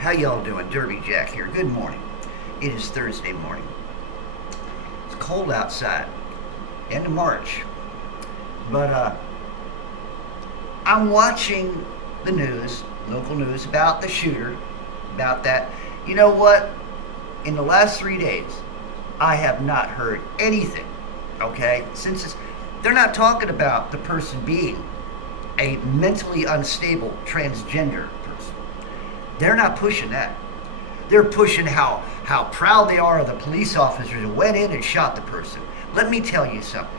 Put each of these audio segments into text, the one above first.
How y'all doing? Derby Jack here. Good morning. It is Thursday morning. It's cold outside. End of March. But I'm watching the news, local news, about the shooter, about that. You know what? In the last 3 days, I have not heard anything, okay? They're not talking about the person being a mentally unstable transgender person. They're not pushing that. They're pushing how proud they are of the police officers who went in and shot the person. Let me tell you something.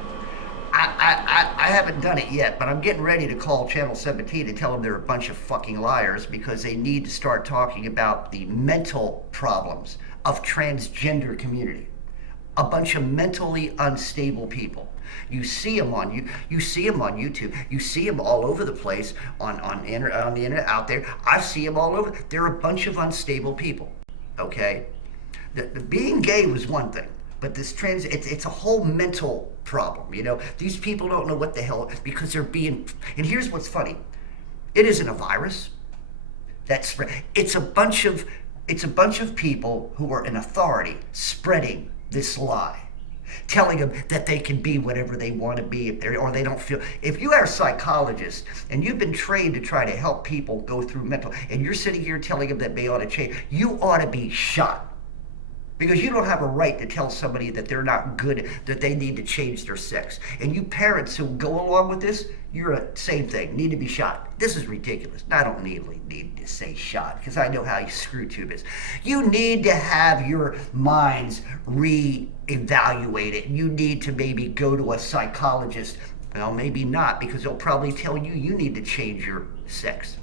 I haven't done it yet, but I'm getting ready to call Channel 17 to tell them they're a bunch of fucking liars because they need to start talking about the mental problems of transgender community. A bunch of mentally unstable people. You see them on you see them on YouTube. You see them all over the place on the internet out there. I see them all over. They're a bunch of unstable people. Okay, the being gay was one thing, but this it's a whole mental problem. You know, these people don't know what the hell because they're being. And here's what's funny: it isn't a virus that's spread. It's a bunch of people who are in authority spreading this lie, telling them that they can be whatever they want to be or they don't feel. If you are a psychologist and you've been trained to try to help people go through mental, and you're sitting here telling them that they ought to change, you ought to be shot. Because you don't have a right to tell somebody that they're not good, that they need to change their sex. And you parents who go along with this, you're a same thing, need to be shot. This is ridiculous. I don't need to say shot, because I know how you screw tube is. You need to have your minds re-evaluated. You need to maybe go to a psychologist. Well, maybe not, because they'll probably tell you you need to change your sex.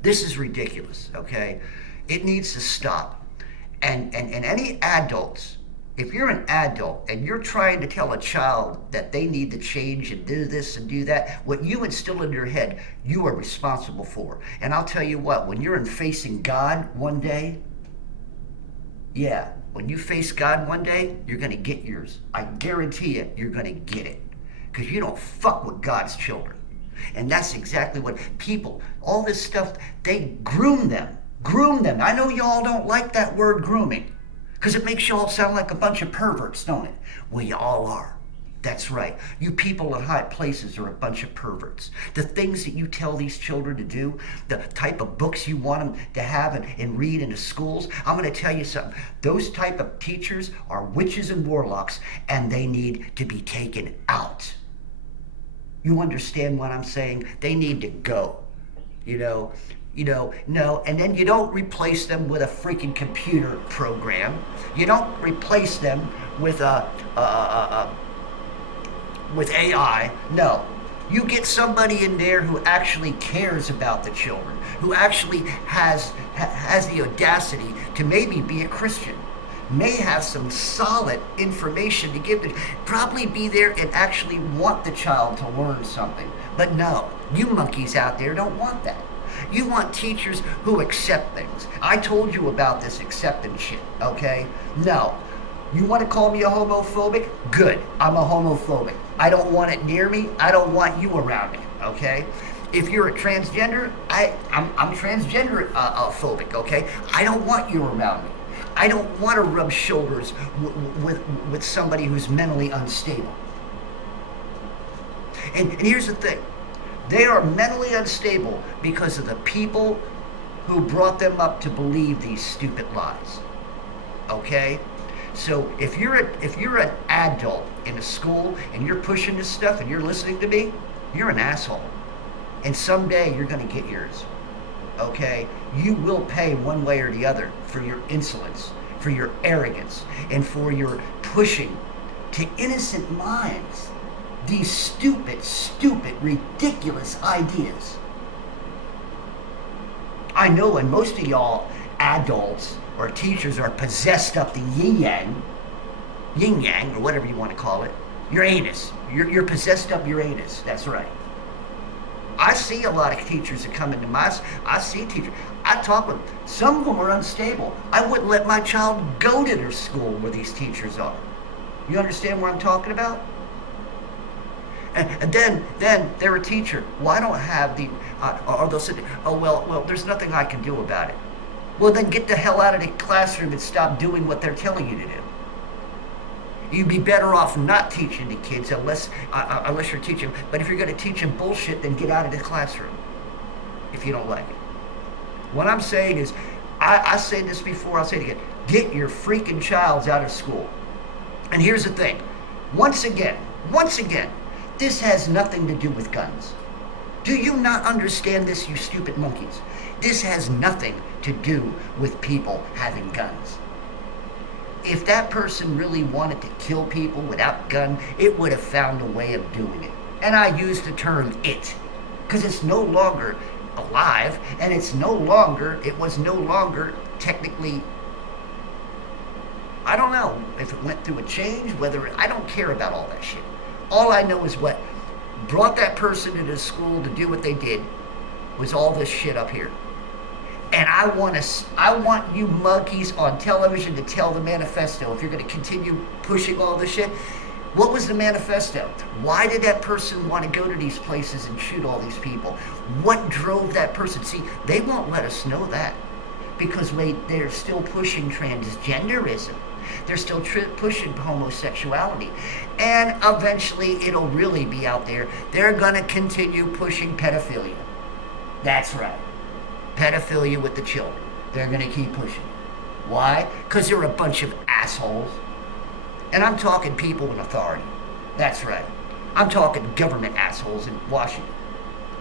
This is ridiculous, okay? It needs to stop. And any adults, if you're an adult and you're trying to tell a child that they need to change and do this and do that, what you instill in your head, you are responsible for. And I'll tell you what, when you're facing God one day, when you face God one day, you're going to get yours. I guarantee you, you're going to get it. Because you don't fuck with God's children. And that's exactly what people, all this stuff, they groom them. Groom them. I know y'all don't like that word grooming because it makes y'all sound like a bunch of perverts, don't it? Well, you all are. That's right. You people in high places are a bunch of perverts. The things that you tell these children to do, the type of books you want them to have and read in the schools, I'm going to tell you something. Those type of teachers are witches and warlocks, and they need to be taken out. You understand what I'm saying? They need to go. No, and then you don't replace them with a freaking computer program. You don't replace them with with AI. No, you get somebody in there who actually cares about the children, who actually has the audacity to maybe be a Christian, may have some solid information to give them, probably be there and actually want the child to learn something. But no, you monkeys out there don't want that. You want teachers who accept things. I told you about this acceptance shit, okay? No. You want to call me a homophobic? Good. I'm a homophobic. I don't want it near me. I don't want you around me, okay? If you're a transgender, I'm transgender phobic, okay? I don't want you around me. I don't want to rub shoulders with somebody who's mentally unstable. And here's the thing. They are mentally unstable because of the people who brought them up to believe these stupid lies. Okay? So if you're an adult in a school and you're pushing this stuff and you're listening to me, you're an asshole. And someday you're going to get yours. Okay? You will pay one way or the other for your insolence, for your arrogance, and for your pushing to innocent minds these stupid, ridiculous ideas. I know, and most of y'all adults or teachers are possessed up the yin yang, or whatever you want to call it, your anus. You're possessed up your anus. That's right. I see a lot of teachers that come into I see teachers. I talk with them. Some of them are unstable. I wouldn't let my child go to their school where these teachers are. You understand what I'm talking about? And then they're a teacher. Well, I don't have the, or they'll say, oh, well, there's nothing I can do about it. Well, then get the hell out of the classroom and stop doing what they're telling you to do. You'd be better off not teaching the kids unless you're teaching. But if you're going to teach them bullshit, then get out of the classroom if you don't like it. What I'm saying is, I said this before, I'll say it again. Get your freaking childs out of school. And here's the thing. Once again, this has nothing to do with guns. Do you not understand this, you stupid monkeys? This has nothing to do with people having guns. If that person really wanted to kill people without gun, it would have found a way of doing it. And I use the term it, because it's no longer alive, and it was no longer technically, I don't know if it went through a change, I don't care about all that shit. All I know is what brought that person into school to do what they did was all this shit up here. And I want you monkeys on television to tell the manifesto. If you're going to continue pushing all this shit, what was the manifesto? Why did that person want to go to these places and shoot all these people? What drove that person? See, they won't let us know that because they're still pushing transgenderism. They're still pushing homosexuality. And eventually it'll really be out there. They're going to continue pushing pedophilia. That's right. Pedophilia with the children. They're going to keep pushing. Why? Because they're a bunch of assholes. And I'm talking people in authority. That's right. I'm talking government assholes in Washington.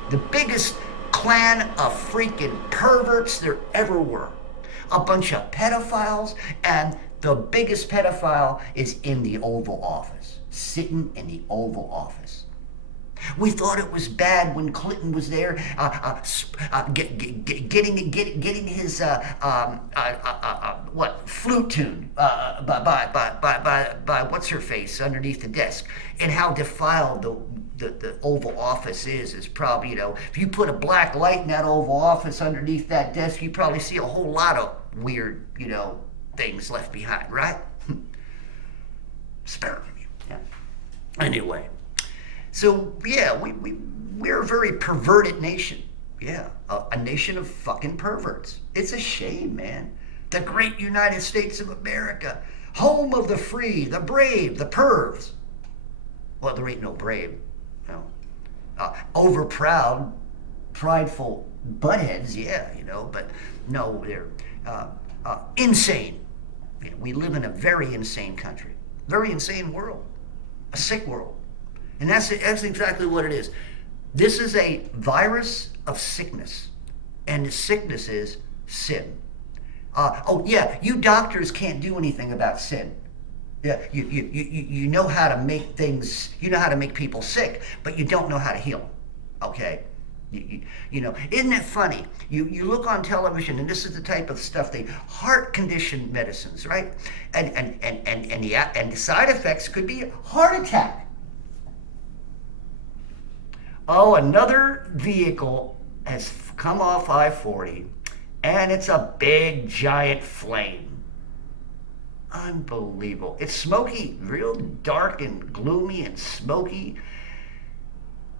The biggest clan of freaking perverts there ever were. A bunch of pedophiles, and the biggest pedophile is in the Oval Office. Sitting in the Oval Office. We thought it was bad when Clinton was there, getting his flute tune by what's her face underneath the desk, and how defiled the Oval Office is probably, if you put a black light in that Oval Office underneath that desk, you probably see a whole lot of weird, things left behind, right? Spare you. Yeah. Anyway. So, yeah, we're a very perverted nation. Yeah, a nation of fucking perverts. It's a shame, man. The great United States of America, home of the free, the brave, the pervs. Well, there ain't no brave. Overproud, prideful buttheads, yeah, but no, they're insane. Yeah, we live in a very insane country, very insane world, a sick world. And that's exactly what it is. This is a virus of sickness. And the sickness is sin. You doctors can't do anything about sin. Yeah, you know how to make things, you know how to make people sick, but you don't know how to heal them. Okay? Isn't it funny? You look on television, and this is the type of stuff, they heart condition medicines, right? And the side effects could be heart attack. Oh, another vehicle has come off I-40, and it's a big, giant flame. Unbelievable. It's smoky, real dark and gloomy and smoky.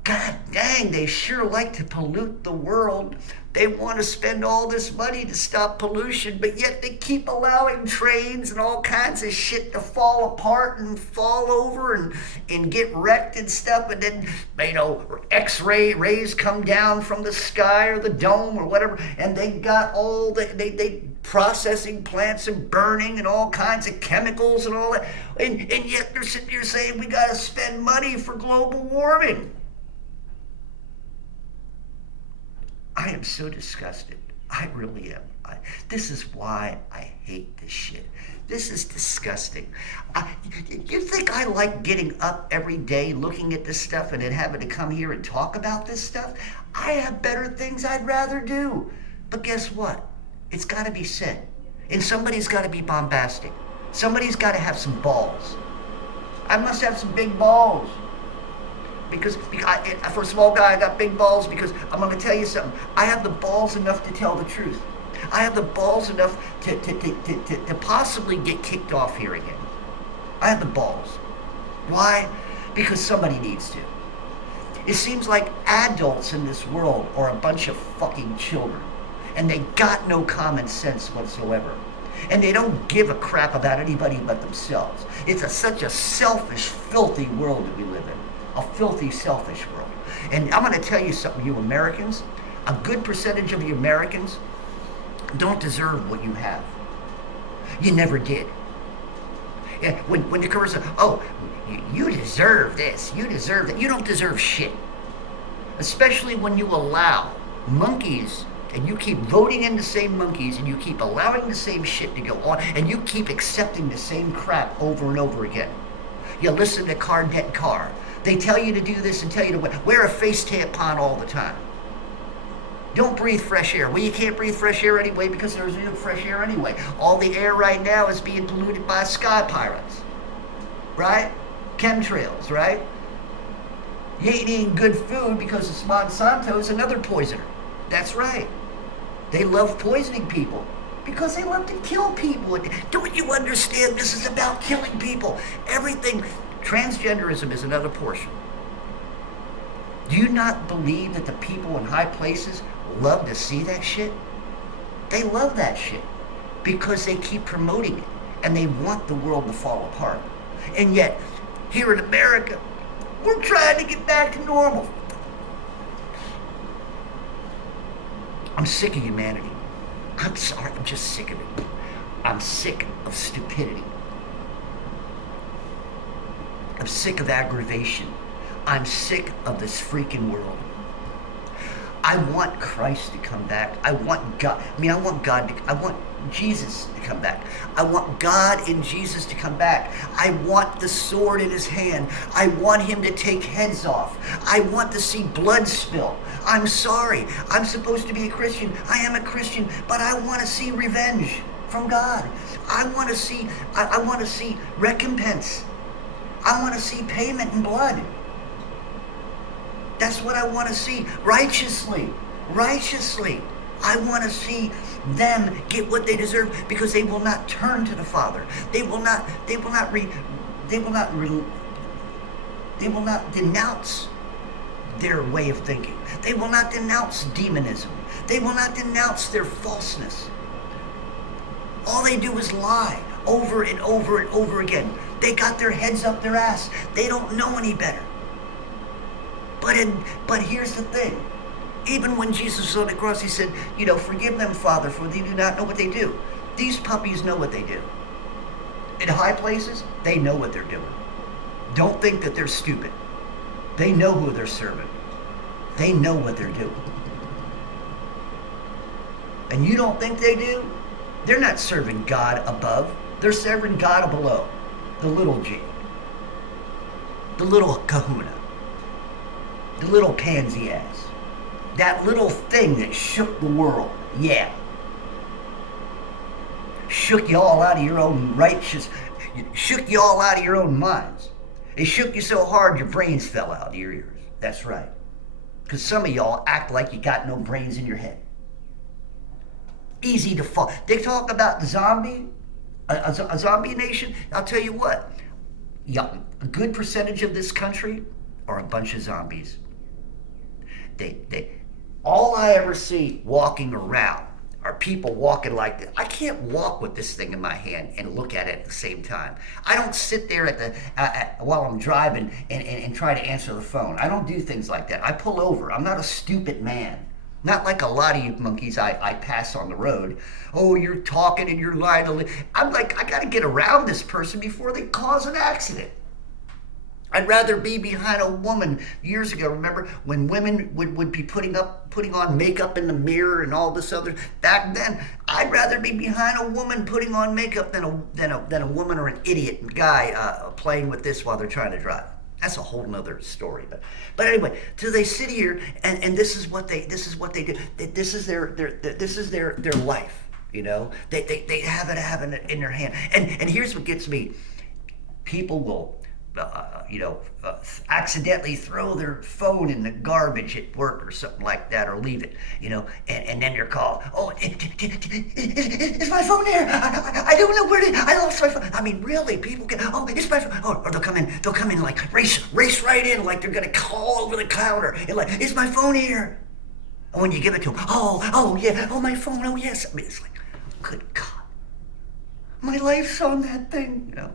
God dang, they sure like to pollute the world. They want to spend all this money to stop pollution, but yet they keep allowing trains and all kinds of shit to fall apart and fall over and get wrecked and stuff. And then, X-ray rays come down from the sky or the dome or whatever, and they got all they processing plants and burning and all kinds of chemicals and all that. And yet they're sitting here saying we got to spend money for global warming. I am so disgusted. I really am. This is why I hate this shit. This is disgusting. You think I like getting up every day looking at this stuff and then having to come here and talk about this stuff? I have better things I'd rather do. But guess what? It's got to be said. And somebody's got to be bombastic. Somebody's got to have some balls. I must have some big balls. Because for a small guy, I got big balls because I'm going to tell you something. I have the balls enough to tell the truth. I have the balls enough to possibly get kicked off here again. I have the balls. Why? Because somebody needs to. It seems like adults in this world are a bunch of fucking children. And they got no common sense whatsoever. And they don't give a crap about anybody but themselves. It's such a selfish, filthy world that we live in. A filthy, selfish world. And I'm going to tell you something, you Americans. A good percentage of you Americans don't deserve what you have. You never did. When the commercial, oh, you deserve this, you deserve that. You don't deserve shit. Especially when you allow monkeys, and you keep voting in the same monkeys, and you keep allowing the same shit to go on, and you keep accepting the same crap over and over again. You listen to Car Get Car. They tell you to do this and tell you to wear a face tampon all the time. Don't breathe fresh air. Well, you can't breathe fresh air anyway because there's no fresh air anyway. All the air right now is being polluted by sky pirates, right? Chemtrails, right? You ain't eating good food because Monsanto is another poisoner. That's right. They love poisoning people because they love to kill people. Don't you understand? This is about killing people. Everything. Transgenderism is another portion. Do you not believe that the people in high places love to see that shit? They love that shit because they keep promoting it and they want the world to fall apart. And yet, here in America, we're trying to get back to normal. I'm sick of humanity. I'm sorry, I'm just sick of it. I'm sick of stupidity. I'm sick of aggravation. I'm sick of this freaking world. I want Christ to come back. I want God. I want Jesus to come back. I want God in Jesus to come back. I want the sword in his hand. I want him to take heads off. I want to see blood spill. I'm sorry. I'm supposed to be a Christian. I am a Christian, but I want to see revenge from God. I want to see recompense. I want to see payment in blood. That's what I want to see. Righteously. I want to see them get what they deserve because they will not turn to the Father. They will not denounce their way of thinking. They will not denounce demonism. They will not denounce their falseness. All they do is lie over and over and over again. They got their heads up their ass. They don't know any better. But here's the thing. Even when Jesus was on the cross, he said, forgive them, Father, for they do not know what they do. These puppies know what they do. In high places, they know what they're doing. Don't think that they're stupid. They know who they're serving. They know what they're doing. And you don't think they do? They're not serving God above. They're serving God below. The little G. The little kahuna. The little pansy ass. That little thing that shook the world. Yeah. Shook you all out of your own shook you all out of your own minds. It shook you so hard your brains fell out of your ears. That's right. Because some of y'all act like you got no brains in your head. Easy to fall. They talk about the zombie, a zombie nation. I'll tell you what. Yeah, a good percentage of this country are a bunch of zombies. All I ever see walking around are people walking like this. I can't walk with this thing in my hand and look at it at the same time. I don't sit there while I'm driving and try to answer the phone. I don't do things like that. I pull over. I'm not a stupid man. Not like a lot of you monkeys I pass on the road. Oh, you're talking and you're lying. I'm like, I got to get around this person before they cause an accident. I'd rather be behind a woman. Years ago, remember when women would be putting on makeup in the mirror and all this other. Back then, I'd rather be behind a woman putting on makeup than a woman or an idiot guy playing with this while they're trying to drive. That's a whole nother story. But anyway, so they sit here and this is what they do. This is their life. They have it in their hand. And here's what gets me. People will accidentally throw their phone in the garbage at work or something like that, or leave it, and then they're called, oh, is my phone there? I don't know where it is. I lost my phone. I mean, really, people get, oh, it's my phone. Oh, or they'll come in like race right in, like they're gonna call over the counter, and like, is my phone here? And when you give it to them, oh yeah, oh my phone, oh yes. I mean, it's like, good God, my life's on that thing, you know.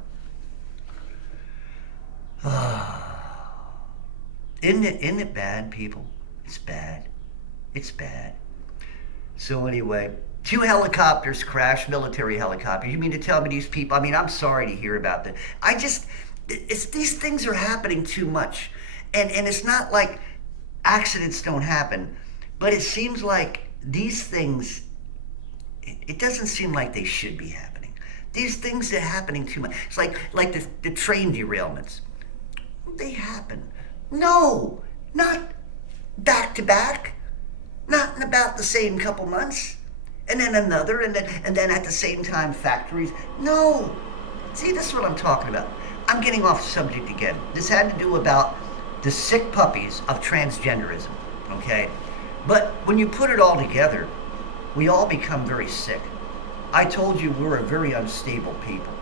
Isn't it bad, people? It's bad. It's bad. So anyway, 2 helicopters crashed, military helicopters. You mean to tell me these people, I mean, I'm sorry to hear about that. These things are happening too much. And it's not like accidents don't happen, but it seems like these things, it doesn't seem like they should be happening. These things are happening too much. It's like the train derailments. They happen. No, not back to back. Not in about the same couple months. And then another, and then at the same time factories. No. See, this is what I'm talking about. I'm getting off subject again. This had to do about the sick puppies of transgenderism, okay? But when you put it all together, we all become very sick. I told you we're a very unstable people.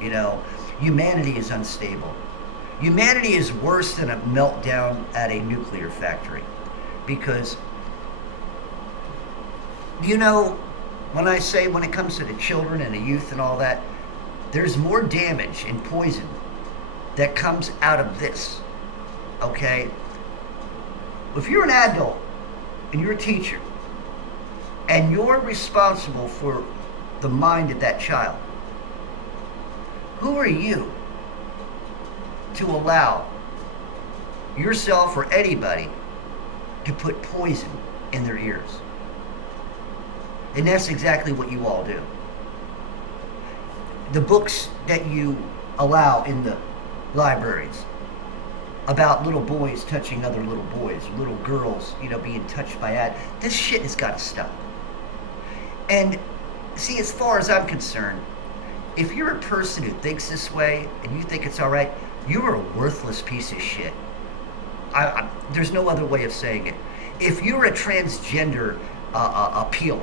You know, humanity is unstable. Humanity is worse than a meltdown at a nuclear factory. Because, you know, when I say when it comes to the children and the youth and all that, there's more damage and poison that comes out of this, okay? If you're an adult and you're a teacher and you're responsible for the mind of that child, who are you to allow yourself or anybody to put poison in their ears? And that's exactly what you all do. The books that you allow in the libraries about little boys touching other little boys, little girls, you know, being touched by that, this shit has got to stop. And see, as far as I'm concerned, if you're a person who thinks this way and you think it's all right, you're a worthless piece of shit. There's no other way of saying it. If you're a transgender appealer,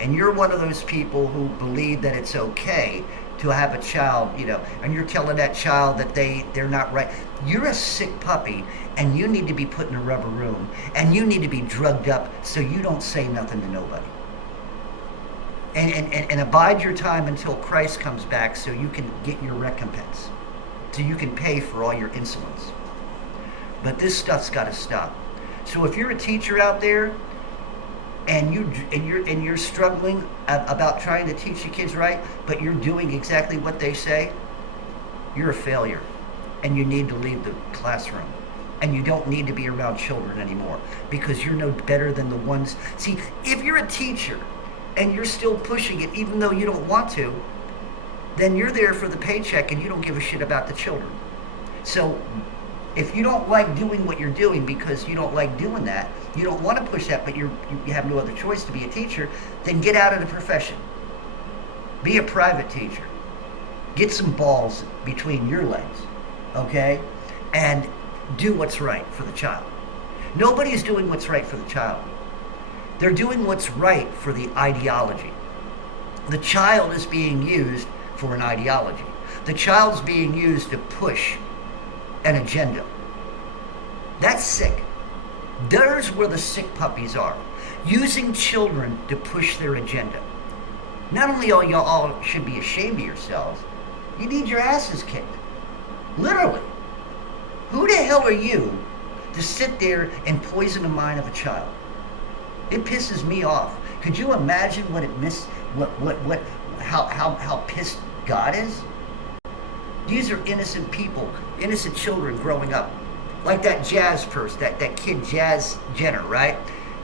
and you're one of those people who believe that it's okay to have a child, you know, and you're telling that child that they're not right, you're a sick puppy, and you need to be put in a rubber room, and you need to be drugged up so you don't say nothing to nobody. And abide your time until Christ comes back so you can get your recompense, so you can pay for all your insolence. But this stuff's got to stop. So if you're a teacher out there and you're struggling about trying to teach your kids right, but you're doing exactly what they say, you're a failure, and you need to leave the classroom, and you don't need to be around children anymore, because you're no better than the ones. See, if you're a teacher and you're still pushing it even though you don't want to, then you're there for the paycheck and you don't give a shit about the children. So if you don't like doing what you're doing because you don't like doing that, you don't want to push that, but you have no other choice to be a teacher, then get out of the profession. Be a private teacher. Get some balls between your legs, okay? And do what's right for the child. Nobody's doing what's right for the child. They're doing what's right for the ideology. The child is being used for an ideology. The child's being used to push an agenda. That's sick. There's where the sick puppies are. Using children to push their agenda. Not only all y'all should be ashamed of yourselves, you need your asses kicked. Literally. Who the hell are you to sit there and poison the mind of a child? It pisses me off. Could you imagine how pissed God is? These are innocent people, innocent children growing up. Like that jazz person, that kid Jazz Jenner, right?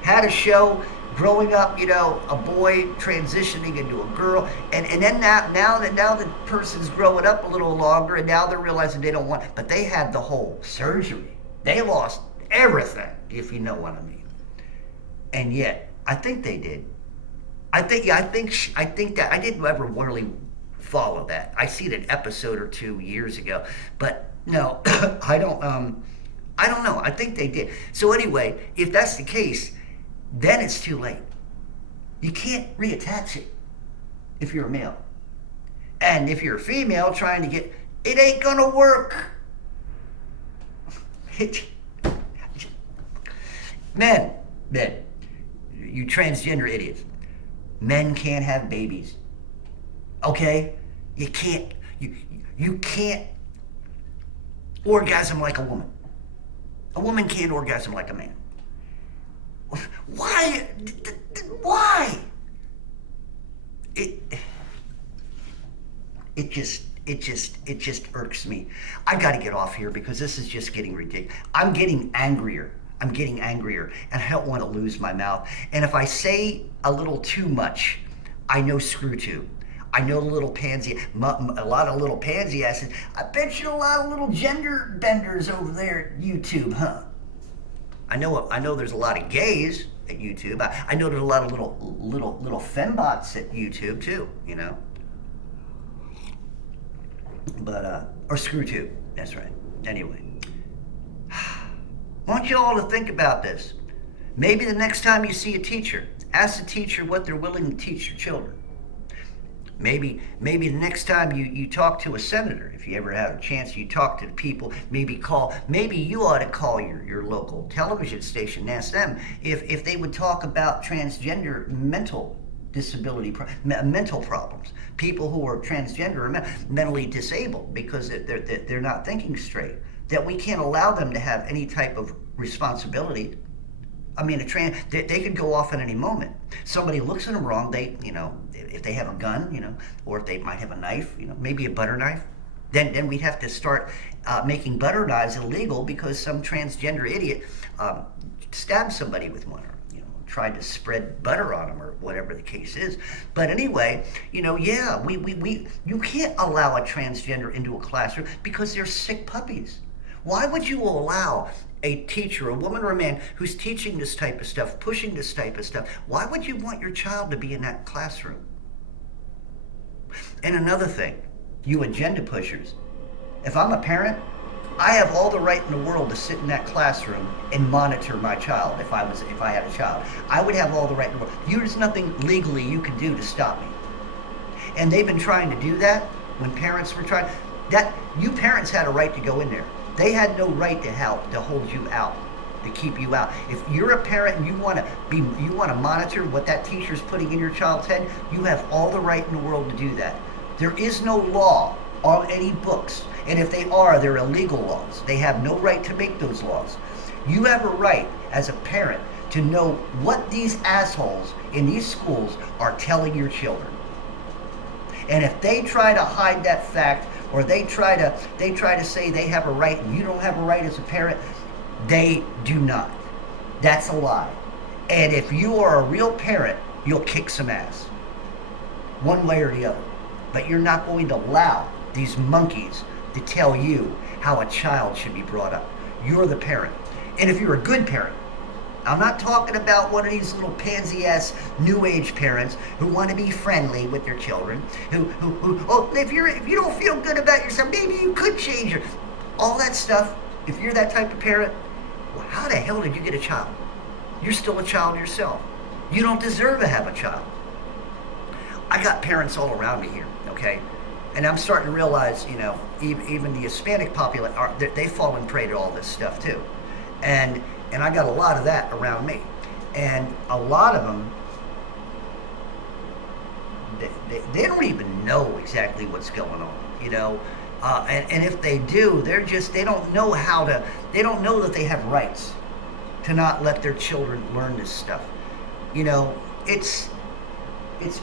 Had a show growing up, you know, a boy transitioning into a girl, and then now the person's growing up a little longer, and now they're realizing they don't want, but they had the whole surgery. They lost everything, if you know what I mean. And yet, I think they did. I think that I didn't ever really follow that. I seen an episode or two years ago, but no, I don't know. I think they did. So anyway, if that's the case, then it's too late. You can't reattach it if you're a male. And if you're a female trying to get, it ain't gonna work. Men, you transgender idiots. Men can't have babies. Okay? You can't orgasm like a woman. A woman can't orgasm like a man. Why? Why? It just irks me. I got to get off here because this is just getting ridiculous. I'm getting angrier, and I don't want to lose my mouth. And if I say a little too much, I know screw to. I know a lot of little pansy asses. I bet you a lot of little gender benders over there at YouTube, huh? I know there's a lot of gays at YouTube. I know there's a lot of little fembots at YouTube too, you know. But or screw tube, that's right. Anyway, I want you all to think about this. Maybe the next time you see a teacher, ask the teacher what they're willing to teach your children. Maybe the next time you talk to a senator, if you ever have a chance, you talk to the people, maybe you ought to call your local television station and ask them if they would talk about transgender mental disability, mental problems, people who are transgender or mentally disabled because they're not thinking straight, that we can't allow them to have any type of responsibility. I mean, they could go off at any moment. Somebody looks at them wrong, if they have a gun, or if they might have a knife, maybe a butter knife, then we'd have to start making butter knives illegal because some transgender idiot stabbed somebody with one, or tried to spread butter on them, or whatever the case is. But anyway, you can't allow a transgender into a classroom because they're sick puppies. Why would you allow a teacher, a woman or a man, who's teaching this type of stuff, pushing this type of stuff? Why would you want your child to be in that classroom? And another thing, you agenda pushers, if I'm a parent, I have all the right in the world to sit in that classroom and monitor my child. If I had a child, I would have all the right in the world. There's nothing legally you can do to stop me. And they've been trying to do that when parents were trying. That you parents had a right to go in there. They had no right to hold you out, to keep you out. If you're a parent and you want to monitor what that teacher's putting in your child's head, you have all the right in the world to do that. There is no law or any books, and if they are, they're illegal laws. They have no right to make those laws. You have a right as a parent to know what these assholes in these schools are telling your children. And if they try to hide that fact, or they try to say they have a right and you don't have a right as a parent, they do not. That's a lie. And if you are a real parent, you'll kick some ass, one way or the other. But you're not going to allow these monkeys to tell you how a child should be brought up. You're the parent. And if you're a good parent, I'm not talking about one of these little pansy-ass new age parents who want to be friendly with their children, if you don't feel good about yourself, maybe you could change your, all that stuff. If you're that type of parent, well, how the hell did you get a child? You're still a child yourself. You don't deserve to have a child. I got parents all around me here, okay? And I'm starting to realize, even the Hispanic population, they've fallen prey to all this stuff too. And I got a lot of that around me. And a lot of them, they don't even know exactly what's going on, and if they do, they don't know they don't know that they have rights to not let their children learn this stuff. It's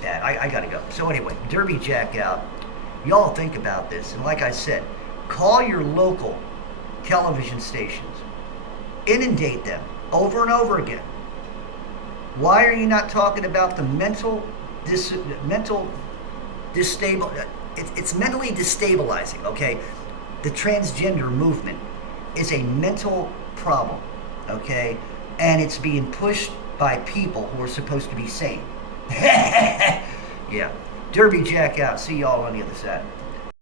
bad. I gotta go. So anyway, Derby Jack out. Y'all think about this. And like I said, call your local television stations. Inundate them over and over again. Why are you not talking about the it's mentally destabilizing, okay? The transgender movement is a mental problem, okay? And it's being pushed by people who are supposed to be sane. Yeah. Derby Jack out. See y'all on the other side.